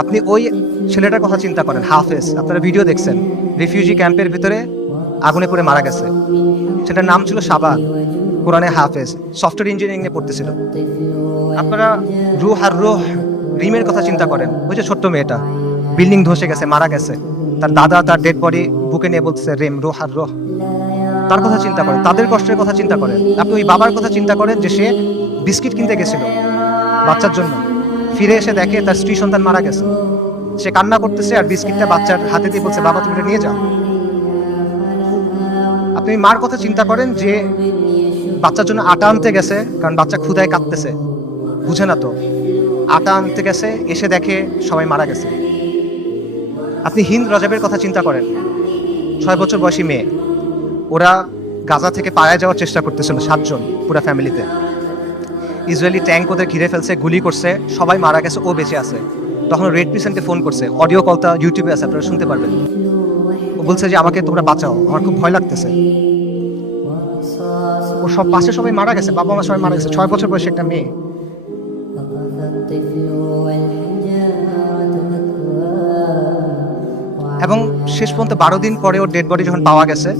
আপনি ওই ছেলেটার কথা চিন্তা করেন, হাফেজ, আপনারা ভিডিও দেখছেন, রিফিউজি ক্যাম্পের ভিতরে আগুনে পড়ে মারা গেছে। সেটার নাম ছিল শাবান, কোরআনে হাফেজ, সফটওয়্যার ইঞ্জিনিয়ারিং নিয়ে পড়তেছিল। আপনারা রুহ আর রুহ রিমের কথা চিন্তা করেন, ওই যে ছোট্ট মেয়েটা বিল্ডিং ধসে গেছে, মারা গেছে, তার দাদা তার ডেড বডি বুকে নিয়ে বলতেছে রেম, রুহ আর রুহ। তার কথা চিন্তা করেন, তাদের কষ্টের কথা চিন্তা করেন। আপনি ওই বাবার কথা চিন্তা করেন যে সে বিস্কিট কিনতে গেছিল বাচ্চার জন্য, ফিরে এসে দেখে তার স্ত্রী সন্তান মারা গেছে। সে কান্না করতেছে আর বিস্কিটটা বাচ্চার হাতে দিয়ে বলছে, বাবা তুমি এটা নিয়ে যাও। আপনি মার কথা চিন্তা করেন যে বাচ্চার জন্য আটা আনতে গেছে, কারণ বাচ্চা ক্ষুধায় কাঁদতেছে, বুঝে না তো, আটা আনতে গেছে, এসে দেখে সবাই মারা গেছে। আপনি হিন্দ রজবের কথা চিন্তা করেন, 6 বছর বয়সী মেয়ে, ওরা গাজা থেকে পালায় যাওয়ার চেষ্টা করতেছিল 7 জন পুরো ফ্যামিলিতে। ইসরায়েলি ট্যাঙ্ক ওদের ঘিরে ফেলছে, গুলি করছে, সবাই মারা গেছে, ও বেঁচে আছে। তখন রেড ক্রিসেন্টকে ফোন করছে, অডিও কলটা ইউটিউবে আছে, আপনারা শুনতে পারবেন। ও বলছে যে আমাকে তোমরা বাঁচাও, আমার খুব ভয় লাগতেছে। ও সব পাশে সবাই মারা গেছে, বাবা মা সবাই মারা গেছে, 6 বছর বয়সী একটা মেয়ে। এবং শেষ পর্যন্ত 12 দিন পরে ওর ডেড বডি যখন পাওয়া গেছে,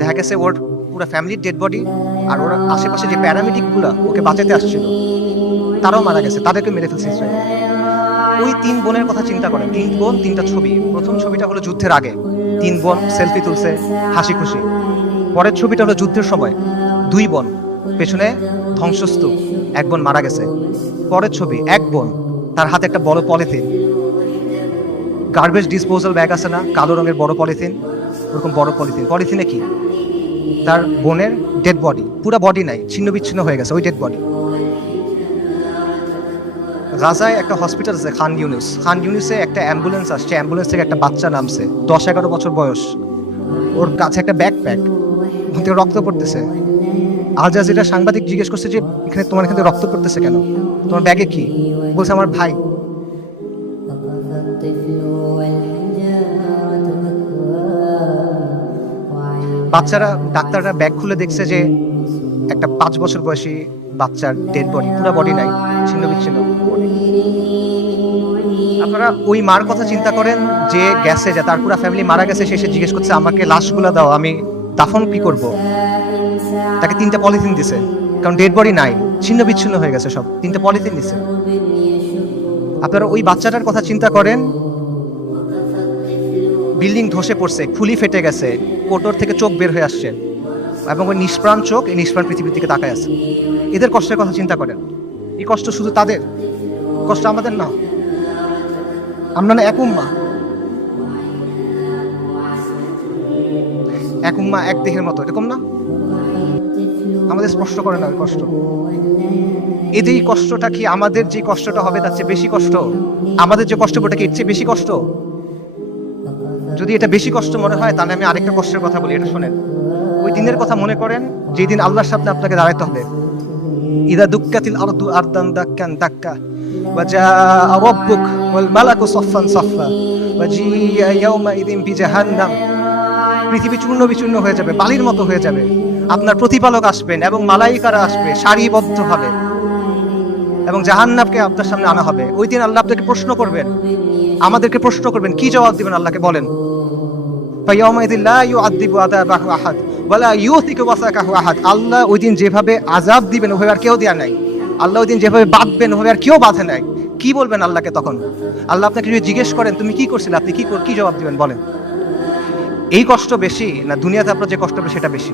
দেখা গেছে ওর পুরো ফ্যামিলির ডেড বডি, আর ওর আশেপাশে যে প্যারামেডিক গুলা ওকে বাঁচাতে আসছিল তারাও মারা গেছে, তাদেরকে মেরে ফেলছে ইসরায়েল। ওই 3 বোনের কথা চিন্তা করেন, 3 বোন 3টা ছবি। প্রথম ছবিটা হলো যুদ্ধের আগে, 3 বোন সেলফি তুলছে হাসি খুশি। পরের ছবিটা হলো যুদ্ধের সময়, 2 বোন, পেছনে ধ্বংসস্তূপ, 1 বোন মারা গেছে। পরের ছবি, 1 বোন, তার হাতে একটা বড় পলিথিন, গার্বেজ ডিসপোজাল ব্যাগ আছে না, কালো রঙের বড় পলিথিন, ওরকম বড় পলিথিন। পলিথিনে কি? তার বোনের ডেড বডি, পুরো বডি নাই, ছিন্ন বিচ্ছিন্ন হয়ে গেছে ওই ডেড বডি। গাজায় একটা হসপিটাল আছে খান ইউনুস, খান ইউনুসে একটা অ্যাম্বুলেন্স আসছে, অ্যাম্বুলেন্স থেকে একটা বাচ্চা নামছে, 10-11 বছর বয়স, ওর কাছে একটা ব্যাকপ্যাক, রক্ত পড়তেছে। আল জাজিরা সাংবাদিক জিজ্ঞেস করছে যে এখানে তোমার এখানে রক্ত পড়তেছে কেন, তোমার ব্যাগে কি? বলছে আমার ভাই। বাচ্চারা, ডাক্তাররা ব্যাগ খুলে দেখছে যে একটা 5 বছর বয়সী বাচ্চার ডেড বডি, পুরো বডি নাই, ছিন্ন বিচ্ছিন্ন বডি। আপনারা ওই মার কথা চিন্তা করেন যে গেছে, যে তার পুরো ফ্যামিলি মারা গেছে, সে জিজ্ঞেস করছে আমাকে লাশগুলো দাও, আমি দাফন কি করব। তাকে 3টা পলিথিন দিছে, কারণ ডেড বডি নাই, ছিন্ন বিচ্ছিন্ন হয়ে গেছে সব, 3টা পলিথিন দিছে। আপনারা ওই বাচ্চাটার কথা চিন্তা করেন, বিল্ডিং ধসে পড়ছে, খুলি ফেটে গেছে, কোটর থেকে চোখ বের হয়ে আসছে, এবং ওই নিষ্প্রাণ চোখ এই নিষ্প্রাণ পৃথিবীর দিকে তাকায় আছে। এদের কষ্টের কথা চিন্তা করেন, এই কষ্ট শুধু তাদের, কষ্ট আমাদের না। আমরা না এক উম্মা, এক উম্মা এক দেহের মতো, এরকম না? আমাদের স্পষ্ট করে না কষ্ট। এই কষ্টটা কি আমাদের যে কষ্টটা হবে তার চেয়ে বেশি কষ্ট? আমাদের যে কষ্ট ওটা কি এর চেয়ে বেশি কষ্ট? যদি এটা বেশি কষ্ট মনে হয়, তাহলে আমি আরেকটা কষ্টের কথা বলি, এটা শোনেন। ওই দিনের কথা মনে করেন যেই দিন আল্লাহর সামনে আপনাকে দাঁড়াতে হবে। ইদা দুক্কাতিল আরদু আরদান দাক্কান দাক্কা ওয়া জাআ রাব্বুক ওয়াল মালাকু সাফফান সাফফা ওয়া জিআ ইয়াওমাইযিন বিজাহান্নাম। পৃথিবী চূর্ণ বিচূর্ণ হয়ে যাবে, বালির মতো হয়ে যাবে। আপনার প্রতিপালক আসবেন এবং মালাইকারা আসবে সারিবদ্ধভাবে, এবং জাহান্নামকে আপনার সামনে আনা হবে। ওই দিন আল্লাহ আপনাকে প্রশ্ন করবেন, আমাদেরকে প্রশ্ন করবেন, কি জবাব দিবেন আল্লাহকে বলেন? ফায়াউমাইযিন লা ইউআযযিবু আযাবাহু আহাদ ওয়া লা ইউথিকু ওয়াসাকাহু আহাদ। আল্লাহ ওই দিন যেভাবে আযাব দিবেন ওভাবে আর কেউ দেয়া নাই। আল্লাহ ওই দিন যেভাবে বাঁধবেন ওভাবে আর কেউ বাঁধে নাই। কি বলবেন আল্লাহকে তখন? আল্লাহ আপনাকে যদি জিজ্ঞেস করেন তুমি কি করছিলে, আপনি কি জবাব দিবেন বলেন? এই কষ্ট বেশি না দুনিয়াতে আপনার যে কষ্ট হবে সেটা বেশি?